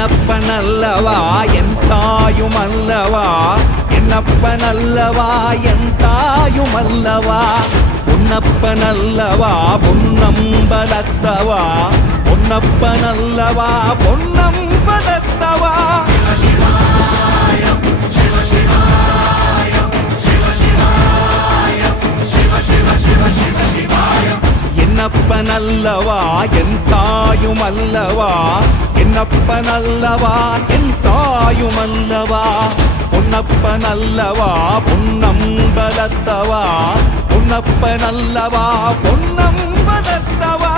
என்னப்பனல்லவா என் தாயுமல்லவா, என்னப்பனல்லவா என் தாயுமல்லவா, பொன்னப்பனல்லவா பொன்னம்பலத்தவா, பொன்னப்பனல்லவா பொன்னம்பலத்தவா. என்னப்பனல்லவா என் தாயுமல்லவா, என்னப்பனல்லவா என் தாயுமல்லவா, பொன்னப்பனல்லவா பொன்னம்பலத்தவா, பொன்னப்பனல்லவா பொன்னம்பலத்தவா.